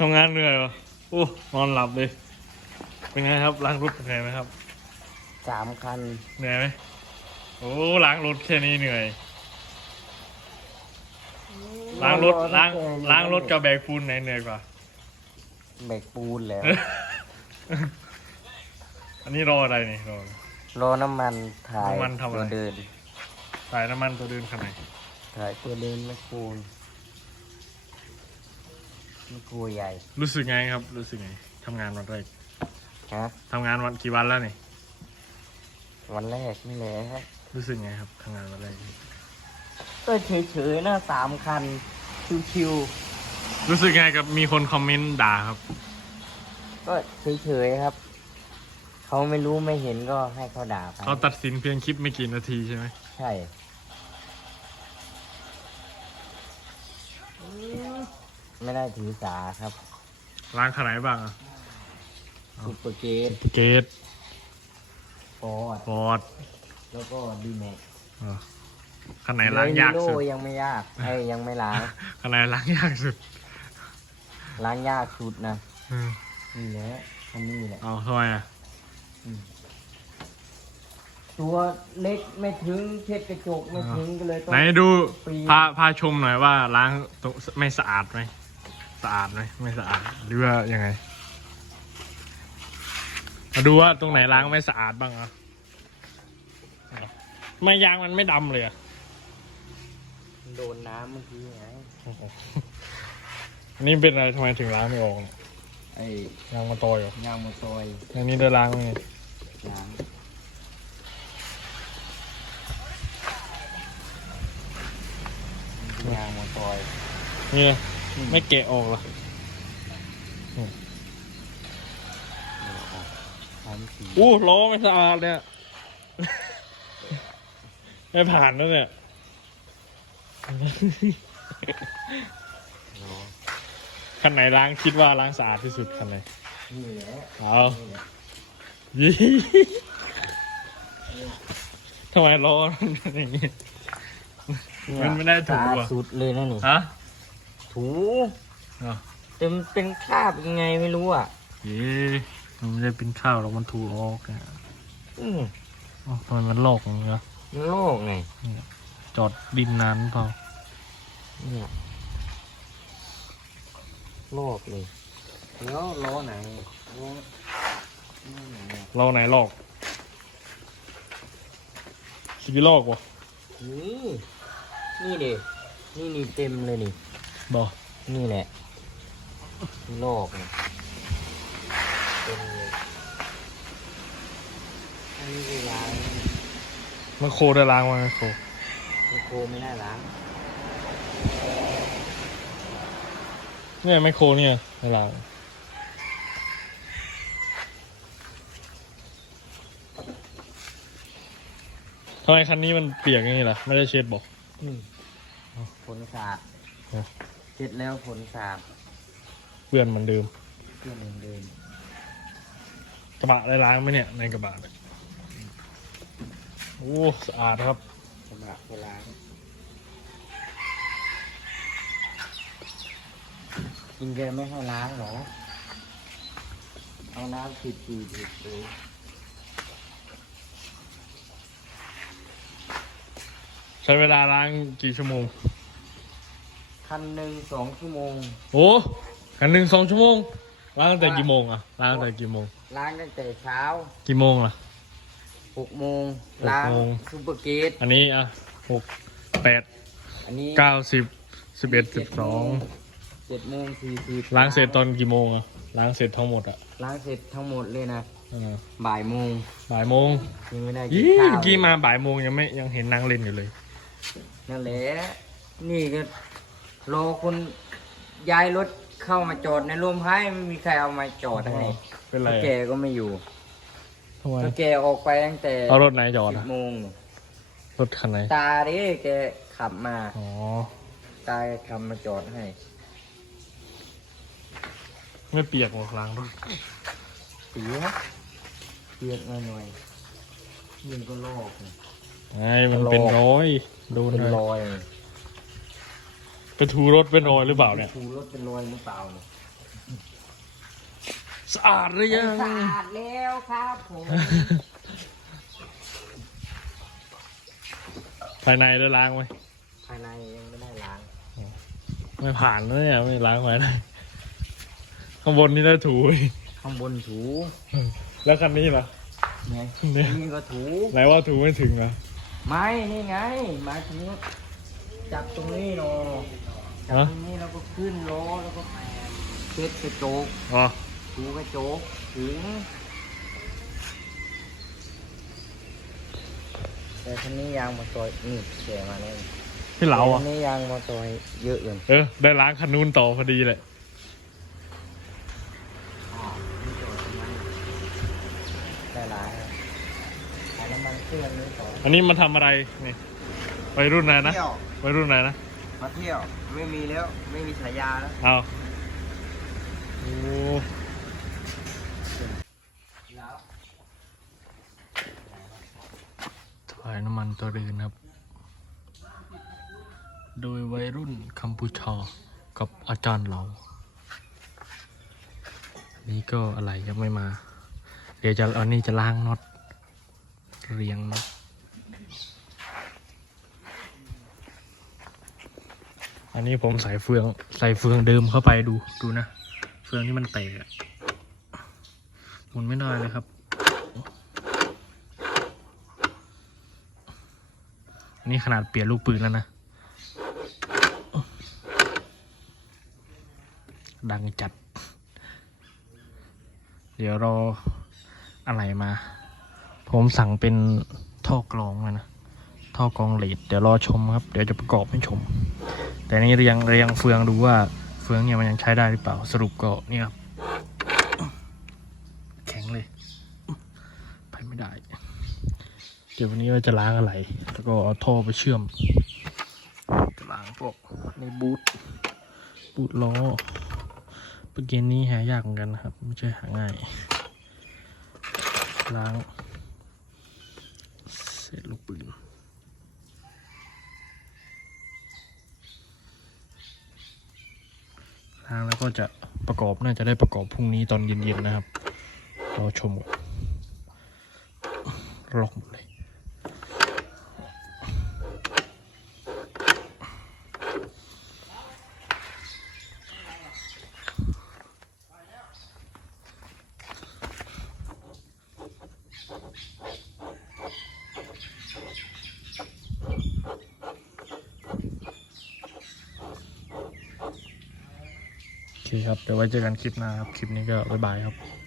ทำงานเหนื่อยวะโอ้นอนหลับเลย เป็นไงครับล้างรถเหนื่อยไหมครับ สามคัน เหนื่อยไหมโอ้ล้างรถแค่นี้เหนื่อย ล้างรถล้างล้างรถกับแบกปูนไหนเหนื่อยกว่า แบกปูนแล้ว อันนี้รออะไรนี่รอ รอน้ำมันถ่ายน้ำมันทำอะไร ตัวเดินสายน้ำมันตัวเดินขนาดไหนถ่ายตัวเดินไม่ปูน ไม่กลัวใหญ่รู้สึกไงครับ รู้สึกไงทำงานวันแรกฮะทำงานวันกี่วันแล้วนี่ วันแรกนี่แหละรู้สึกไงครับทำงานวันแรก ก็เฉยๆนะสามคันชิวรู้สึกไงกับมีคนคอมเมนต์ด่าครับ ๆก็เฉยๆครับ เขาไม่รู้ไม่เห็นก็ให้เขาด่าไปเขาตัดสินเพียงคลิปไม่กี่นาทีใช่ไหมใช่ ไม่ได้ถือสาครับล้างขนาดไหนบ้างอะซุปเปอร์เกตเกตฟอร์ดฟอร์ดแล้วก็ดีแม็กขนาดไหนล้างยากสุดโยังไม่ยากไอ้ยยังไม่ล้างขนาดไหนล้างยากสุดล้างยากสุดนะอืมนี่แหละอันนี้แหละ เอาทำไมอะตัวเล็กไม่ถึงเช็ดกระจกไม่ถึงก็เลยต้อง ไหนดูปี พาพาชมหน่อยว่าล้างตรงไม่สะอาดไหม สะอาดไหมไม่สะอาดหรือว่ายังไงมาดูว่าตรงไหนล้างไม่สะอาดบ้างอะไม่ยางมันไม่ดำเลยอะโดนน้ำเมื่อกี้ไงอันนี้เป็นอะไรทำไมถึงล้างไม่ออกเนี่ยไอ้ยางมาตอยเหรอยางมอซอยอันนี้ได้ล้างไหมเนี่ยล้างยางมอซอยนี่นะ ไม่เกะออกเหรอสามสีอู้ล้อไม่สะอาดเนี่ย ไม่ผ่านแล้วเนี่ยคันไหนล้างคิดว่าล้างสะอาดที่สุดคันไหนนี่แหละเอายี่ทำไมล้อมันเป็นอย่างนี้มันไม่ได้ถูสะอาดอะสุดเลยนะนี่ฮะ ถูเอาเต็มเป็นคราบยังไงไม่รู้อะเย้มันไม่ได้เป็นข้าวหรอกมันถูออกอะอืมอ๋อทำไมมันลอกอย่างเงี้ยมันโลกไงจอดดินนานเปล่าเนี่ยโลกเลยแล้วล้อไหนล้อล้อไหนอะเราไหนลอกคิดว่าลอกวะนี่นี่ดินี่นี่เต็มเลยนี่ บอกนี่แหละโลกเนี่ยเต็มเลยอันนี้คือล้างมันโคได้ล้างมาไหมโคไมโครไม่ได้ล้างเนี่ยไม่โคเนี่ยได้ล้างทำไมคันนี้มันเปียกอย่างนี้ล่ะ ไม่ได้เช็ดบอกนี่ผลสาบฮะเส ร็จแล้วผลสาบเปื้อนเหมือนเดิมเพื่อนเหมือนเดิมกระบะได้ล้างไหมเนี่ยในกระบะเนี่ยโอ้สะอาดครับสำหรับเวลางกินแกไม่ให้ล้างเหรอเอาน้ำผิดปีผิดเลยใช้เวลาล้างกี่ชั่วโมง คันหนึ่งสองชั่วโมง โอ้คันหนึ่งสองชั่วโมงล้างตั้งแต่กี่โมงอะล้างตั้งแต่กี่โมง ล้างตั้งแต่เช้ากี่โมงล่ะ หกโมงหกล้างโมงซูเปอร์เกตอันนี้อะหกแปดอันนี้เก้าสิบสิบเอ็ดสิบสองเจ็ดโมงสี่สิบล้างเสร็จตอนกี่โมงอะล้างเสร็จทั้งหมดอะล้างเสร็จทั้งหมดเลยนะเออบ่ายโมงบ่ายโมงยังไม่ได้กิยี่นข้าวเมื่อกี้มาบ่ายโมงยังไม่ยังเห็นนางเล่นอยู่เลย นั่นแหละนี่ก็ รอคนย้ายรถเข้ามาจอดในร่มไม้ไม่มีใครเอามาจอดให้เป็นไรแล้วอะแกก็ไม่อยู่ทำไมแล้วแกออกไปตั้งแต่เอารถไหนจอดสิอะบโมงรถคันไหนตาดิแกขับมาอ๋อตาแกขับมาจอดให้ไม่เปียกหรอกล้างรถเปียกเปียกหน่อยๆยิงก็ลอกนี่ไอ้มันเป็นรอยโดนเป็นเลยรอย ไปถูรถเป็นรอยหรือเปล่าเนี่ยถูรถเป็นรอยหรือเปล่าเนี่ยสะอาดหรือยัง สะอาดแล้วครับผมภายในได้ล้างไหมภายในยังไม่ได้ล้างไม่ผ่านนะเนี่ยไม่ล้างภายในข้างบนนี่ได้ถูอีกข้างบนถูแล้วคันนี้ล่ะ ไงเนี่ย นี่ก็ถู ไหนว่าถูไม่ถึงเหรอไม่นี่ไงหมายถึงว่าจับตรงนี้เนาะ จับฮะตรงนี้แล้วก็ขึ้นล้อแล้วก็เช็ดกระจกอ๋อถูกระจกถึง แต่คันนี้ยางมาต่อยนี่แกมาแล้วที่เหลาอะคันนี้ยางมาต่อยเยอะอยู่เออ ได้ล้างคันนู้นต่อพอดีเลยอ๋อนี่ต่อทำไมได้หลายครับขายน้ำมันเครื่องนี้ต่ออันนี้มันทำอะไรนี่วัยรุ่นไหนนะเที่ยว วัยรุ่นไหนนะ มาเที่ยวไม่มีแล้วไม่มีฉายาแล้วเอาโอ้แล้วถ่ายน้ำมันตัวเรือนครับ โดยวัยรุ่นกัมพูชากับอาจารย์เราอันนี้ก็อะไรยังไม่มา เดี๋ยวจะอันนี้จะล้างน็อตเรียงน็อต อันนี้ผมใส่เฟืองใส่เฟืองเดิมเข้าไปดูดูนะ เฟืองที่มันแตกหมุนไม่ได้เลยครับอันนี้ขนาดเปลี่ยนลูกปืนแล้วนะ ดังจัด เดี๋ยวรออะไรมา ผมสั่งเป็นท่อกรองเลยนะ ท่อกรองเหลดเดี๋ยวรอชมครับ เดี๋ยวจะประกอบให้ชม แต่นี่เรียงเรียงเฟืองดูว่าเฟืองเนี่ยมันยังใช้ได้หรือเปล่าสรุปก็เนี่ยครับแข็งเลยไปไม่ได้ เดี๋ยววันนี้เราจะล้างอะไร แล้วก็เอาท่อไปเชื่อมจะล้างพวกในบูทบูทล้อเมื่อกี้นี้หายากเหมือนกันนะครับ ไม่ใช่หาง่าย ล้างเศษลูกปืน ทางแล้วก็จะประกอบน่าจะได้ประกอบพรุ่งนี้ตอนเย็นๆนะครับรอชมก่อนล็อกหมดเลย เคครับ เดี๋ยวไว้เจอกันคลิปหน้าครับ คลิปนี้ก็บ๊ายบายครับ